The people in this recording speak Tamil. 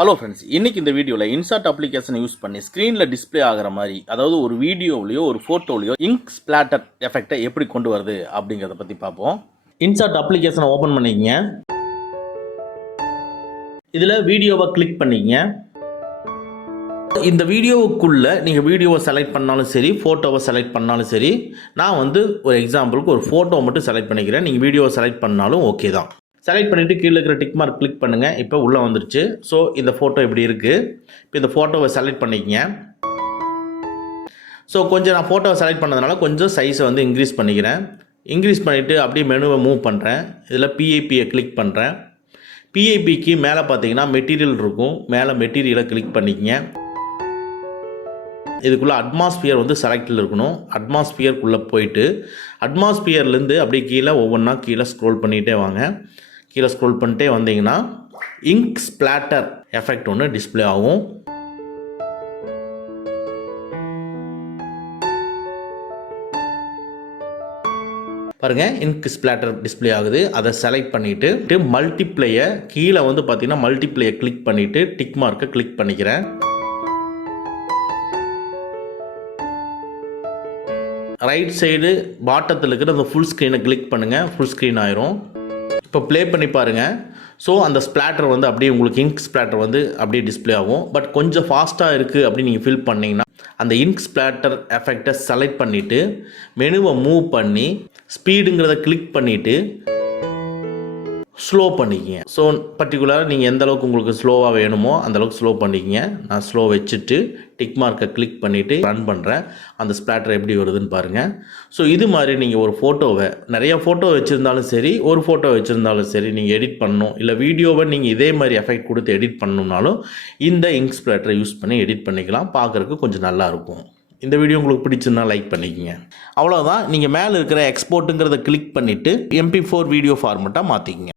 ஹலோ ஃப்ரெண்ட்ஸ், இன்றைக்கி இந்த வீடியோவில் இன்சார்ட் அப்ளிகேஷனை யூஸ் பண்ணி ஸ்க்ரீனில் டிஸ்பிளே ஆகிற மாதிரி, அதாவது ஒரு வீடியோவிலையோ ஒரு ஃபோட்டோலையோ இங்க் ஸ்பிளாட்டர் எஃபெக்டை எப்படி கொண்டு வருது அப்படிங்கிறத பற்றி பார்ப்போம். இன்சார்ட் அப்ளிகேஷனை ஓப்பன் பண்ணிக்கங்க. இதில் வீடியோவை கிளிக் பண்ணிக்கங்க. இந்த வீடியோவுக்குள்ளே நீங்கள் வீடியோவை செலக்ட் பண்ணாலும் சரி, ஃபோட்டோவை செலக்ட் பண்ணாலும் சரி, நான் ஒரு எக்ஸாம்பிளுக்கு ஒரு ஃபோட்டோவை மட்டும் செலக்ட் பண்ணிக்கிறேன். நீங்கள் வீடியோவை செலக்ட் பண்ணாலும் ஓகே தான். செலக்ட் பண்ணிவிட்டு கீழே இருக்கிற டிக் மார்க் கிளிக் பண்ணுங்கள். இப்போ உள்ளே வந்துருச்சு. ஸோ இந்த ஃபோட்டோ இப்படி இருக்குது. இப்போ இந்த ஃபோட்டோவை செலக்ட் பண்ணிக்கங்க. ஸோ கொஞ்சம் நான் ஃபோட்டோவை செலக்ட் பண்ணதுனால கொஞ்சம் சைஸை இன்க்ரீஸ் பண்ணிக்கிறேன். இன்க்ரீஸ் பண்ணிவிட்டு அப்படியே மெனுவை மூவ் பண்ணுறேன். இதில் பிஐபியை கிளிக் பண்ணுறேன். பிஐபிக்கு மேலே பார்த்தீங்கன்னா மெட்டீரியல் இருக்கும். மேலே மெட்டீரியலை கிளிக் பண்ணிக்கங்க. இதுக்குள்ளே அட்மாஸ்பியர் செலக்டில் இருக்கணும். அட்மாஸ்பியருக்குள்ளே போயிட்டு அட்மாஸ்பியர்லேருந்து அப்படியே கீழே ஒவ்வொன்றா கீழே ஸ்க்ரோல் பண்ணிகிட்டே வாங்க. கீழே ஸ்க்ரோல் பண்ணிட்டே வந்தீங்கன்னா இங்க் ஸ்பிளாட்டர் எஃபெக்ட் ஒன்று டிஸ்பிளே ஆகும். பாருங்கள், இங்க் ஸ்பிளாட்டர் டிஸ்பிளே ஆகுது. அதை செலக்ட் பண்ணிவிட்டு மல்டிப்ளேயை கீழே பார்த்தீங்கன்னா மல்டிப்ளேயை கிளிக் பண்ணிவிட்டு டிக் மார்க்கை கிளிக் பண்ணிக்கிறேன். ரைட் சைடு பாட்டத்தில் இருக்கிற அந்த ஃபுல் ஸ்க்ரீனை கிளிக் பண்ணுங்கள். ஃபுல் ஸ்க்ரீன் ஆயிரும். இப்போ ப்ளே பண்ணி பாருங்கள். ஸோ அந்த ஸ்பிளாட்டர் அப்படியே உங்களுக்கு இங்க் ஸ்பிளாட்டர் அப்படியே டிஸ்பிளே ஆகும். பட் கொஞ்சம் ஃபாஸ்ட்டாக இருக்குது அப்படின்னு நீங்கள் ஃபீல் பண்ணிங்கன்னா அந்த இங்க் ஸ்பிளாட்டர் எஃபெக்டை செலக்ட் பண்ணிவிட்டு மெனுவை மூவ் பண்ணி ஸ்பீடுங்கிறத கிளிக் பண்ணிவிட்டு ஸ்லோ பண்ணிக்கிங்க. ஸோ பர்டிகுலராக நீங்கள் எந்த அளவுக்கு உங்களுக்கு ஸ்லோவாக வேணுமோ அந்தளவுக்கு ஸ்லோ பண்ணிக்கிங்க. நான் ஸ்லோ வச்சுட்டு டிக் மார்க்கை கிளிக் பண்ணிவிட்டு ரன் பண்ணுறேன். அந்த ஸ்பிளாட்டர் எப்படி வருதுன்னு பாருங்கள். ஸோ இது மாதிரி நீங்கள் ஒரு ஃபோட்டோவை நிறைய ஃபோட்டோ வச்சுருந்தாலும் சரி, ஒரு ஃபோட்டோ வச்சுருந்தாலும் சரி, நீங்கள் எடிட் பண்ணணும், இல்லை வீடியோவை நீங்கள் இதே மாதிரி எஃபெக்ட் கொடுத்து எடிட் பண்ணணும்னாலும் இந்த இங்க் ஸ்பிளாட்டரை யூஸ் பண்ணி எடிட் பண்ணிக்கலாம். பார்க்குறதுக்கு கொஞ்சம் நல்லாயிருக்கும். இந்த வீடியோ உங்களுக்கு பிடிச்சிருந்தா லைக் பண்ணிக்கங்க. அவ்வளோதான். நீங்கள் மேலே இருக்கிற எக்ஸ்போர்ட்டுங்கிறத கிளிக் பண்ணிவிட்டு MP4 வீடியோ ஃபார்மெட்டாக மாற்றிக்கிங்க.